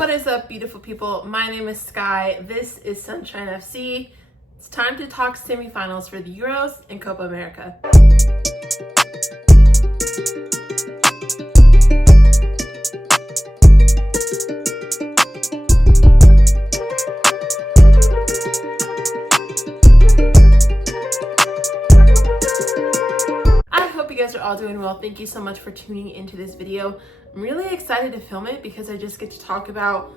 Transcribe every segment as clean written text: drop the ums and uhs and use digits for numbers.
What is up, beautiful people? My name is Sky. This is Sunshine FC. It's time to talk semifinals for the Euros and Copa America. You guys are all doing well. Thank you so much for tuning into this video. I'm really excited to film it because I just get to talk about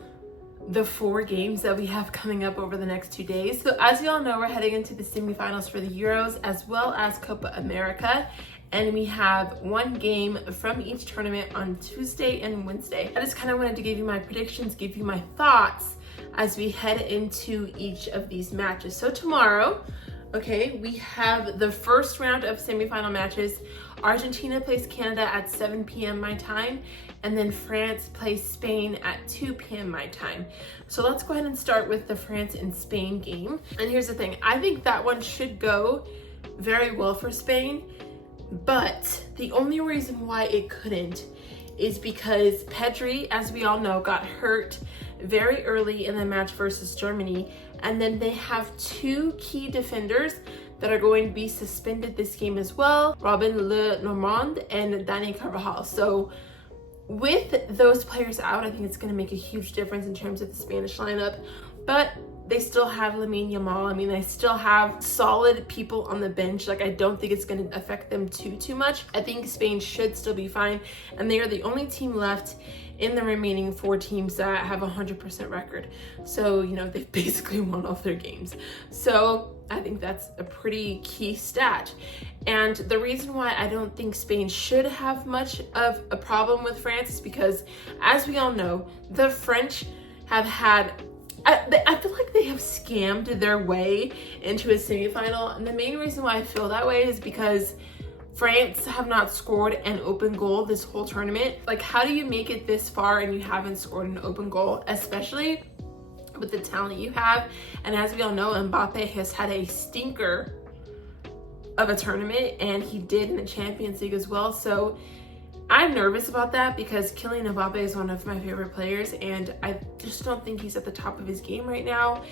the 4 games that we have coming up over the next 2 days. So as you all know, we're heading into the semifinals for the Euros as well as Copa America, and we have 1 game from each tournament on Tuesday and Wednesday. I just kind of wanted to give you my predictions, give you my thoughts as we head into each of these matches. So tomorrow, okay, we have the first round of semifinal matches. Argentina plays Canada at 7 p.m. my time, and then France plays Spain at 2 p.m. my time. So let's go ahead and start with the France and Spain game. And here's the thing, I think that one should go very well for Spain, but the only reason why it couldn't is because Pedri, as we all know, got hurt very early in the match versus Germany, and then they have 2 key defenders that are going to be suspended this game as well, Robin Le Normand and Dani Carvajal. So with those players out, I think it's going to make a huge difference in terms of the Spanish lineup, but they still have Lamine Yamal. I mean, they still have solid people on the bench. Like, I don't think it's going to affect them too much. I think Spain should still be fine, and they are the only team left in the remaining 4 teams that have a 100% record. So, you know, they've basically won all their games. So I think that's a pretty key stat. And the reason why I don't think Spain should have much of a problem with France is because, as we all know, the French have had, I feel like they have scammed their way into a semifinal. And the main reason why I feel that way is because France have not scored an open goal this whole tournament. Like, how do you make it this far and you haven't scored an open goal, especially with the talent you have? And as we all know, Mbappe has had a stinker of a tournament, and he did in the Champions League as well. So I'm nervous about that because Kylian Mbappe is one of my favorite players, and I just don't think he's at the top of his game right now.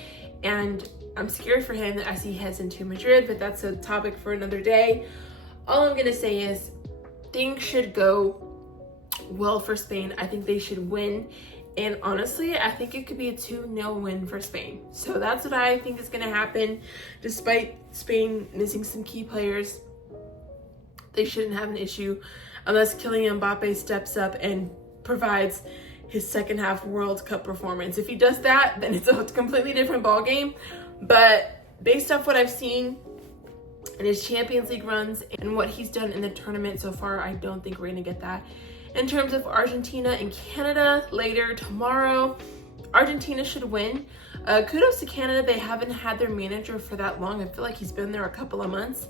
And I'm scared for him as he heads into Madrid, but that's a topic for another day. All I'm gonna say is things should go well for Spain. I think they should win. And honestly, I think it could be a 2-0 win for Spain. So that's what I think is gonna happen. Despite Spain missing some key players, they shouldn't have an issue unless Kylian Mbappe steps up and provides his second half World Cup performance. If he does that, then it's a completely different ball game. But based off what I've seen in his Champions League runs and what he's done in the tournament so far, I don't think we're gonna get that. In terms of Argentina and Canada later tomorrow, Argentina should win. Kudos to Canada, they haven't had their manager for that long. I feel like he's been there a couple of months,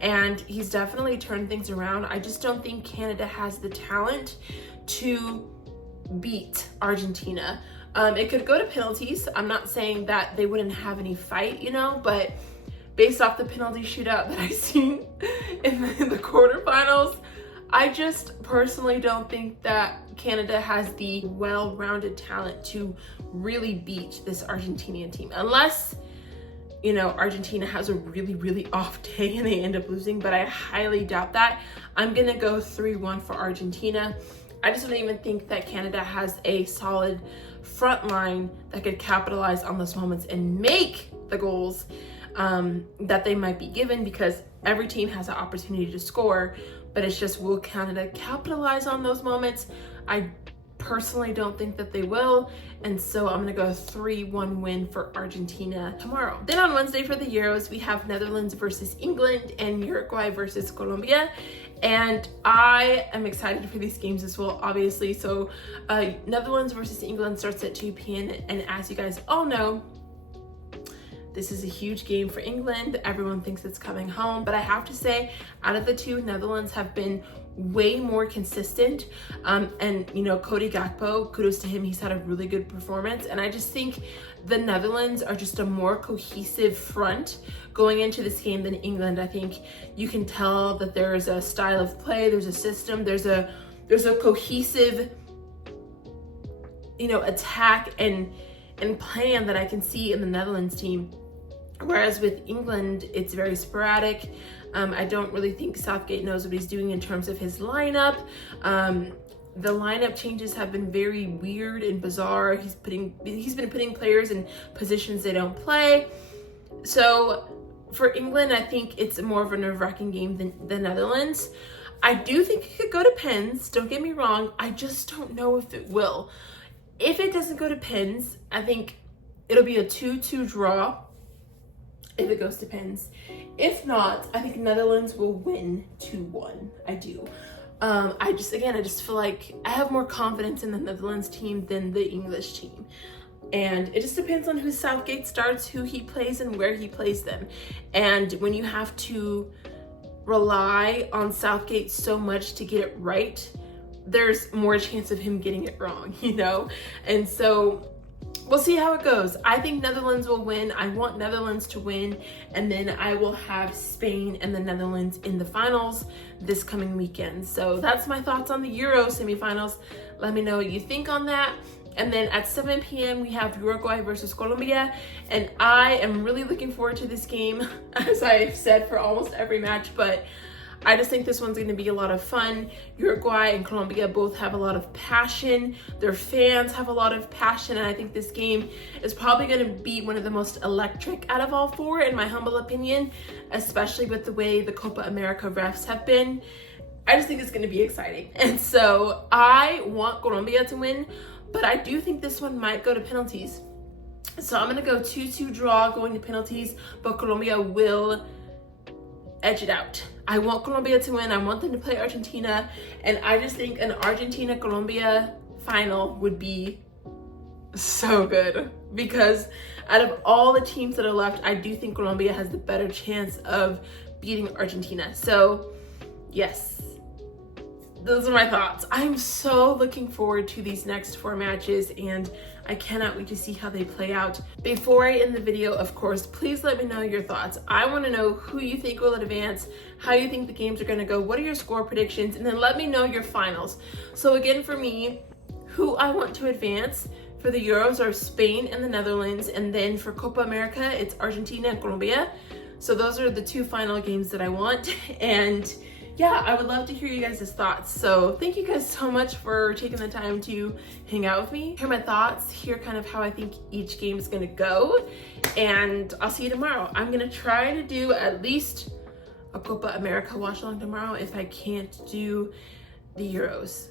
and he's definitely turned things around. I just don't think Canada has the talent to beat Argentina. It could go to penalties. I'm not saying that they wouldn't have any fight, you know, but based off the penalty shootout that I've seen in the quarterfinals, I just personally don't think that Canada has the well-rounded talent to really beat this Argentinian team. Unless, you know, Argentina has a really off day and they end up losing, but I highly doubt that. I'm gonna go 3-1 for Argentina. I just don't even think that Canada has a solid front line that could capitalize on those moments and make the goals that they might be given, because every team has an opportunity to score, but it's just, will Canada capitalize on those moments? I personally don't think that they will, and so I'm gonna go 3-1 win for Argentina tomorrow. Then on Wednesday for the Euros, we have Netherlands versus England and Uruguay versus Colombia, and I am excited for these games as well, obviously. So Netherlands versus England starts at 2 p.m. and as you guys all know, this is a huge game for England. Everyone thinks it's coming home, but I have to say, out of the 2, Netherlands have been way more consistent. And you know, Cody Gakpo, kudos to him, he's had a really good performance. And I just think the Netherlands are just a more cohesive front going into this game than England. I think you can tell that there's a style of play, there's a system, there's a cohesive attack and plan that I can see in the Netherlands team. Whereas with England, it's very sporadic. I don't really think Southgate knows what he's doing in terms of his lineup. The lineup changes have been very weird and bizarre. He's been putting players in positions they don't play. So for England, I think it's more of a nerve-wracking game than the Netherlands. I do think it could go to pens, don't get me wrong. I just don't know if it will. If it doesn't go to pens, I think it'll be a 2-2 draw if it goes to pens. If not, I think Netherlands will win 2-1. I do. I just feel like I have more confidence in the Netherlands team than the English team. And it just depends on who Southgate starts, who he plays, and where he plays them. And when you have to rely on Southgate so much to get it right, there's more chance of him getting it wrong, And so we'll see how it goes. I think Netherlands will win. I want Netherlands to win. And then I will have Spain and the Netherlands in the finals this coming weekend. So that's my thoughts on the Euro semifinals. Let me know what you think on that. And then at 7 p.m. we have Uruguay versus Colombia. And I am really looking forward to this game, as I've said for almost every match, but I just think this one's going to be a lot of fun. Uruguay and Colombia both have a lot of passion. Their fans have a lot of passion. And I think this game is probably going to be one of the most electric out of all four, in my humble opinion, especially with the way the Copa America refs have been. I just think it's going to be exciting. And so I want Colombia to win, but I do think this one might go to penalties. So I'm going to go 2-2 draw going to penalties, but Colombia will edge it out. I want Colombia to win. I want them to play Argentina. And I just think an Argentina-Colombia final would be so good. Because out of all the teams that are left, I do think Colombia has the better chance of beating Argentina. So, yes. Those are my thoughts. I'm so looking forward to these next 4 matches, and I cannot wait to see how they play out. Before I end the video, of course, please let me know your thoughts. I want to know who you think will advance, how you think the games are going to go, what are your score predictions, and then let me know your finals. So again, for me, who I want to advance for the Euros are Spain and the Netherlands, and then for Copa America, it's Argentina and Colombia. So those are the 2 final games that I want, and yeah, I would love to hear you guys' thoughts. So thank you guys so much for taking the time to hang out with me, hear my thoughts, hear kind of how I think each game is gonna go, and I'll see you tomorrow. I'm gonna try to do at least a Copa America watch along tomorrow if I can't do the Euros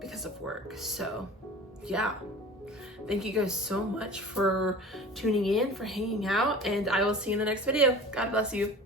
because of work. So yeah, thank you guys so much for tuning in, for hanging out, and I will see you in the next video. God bless you.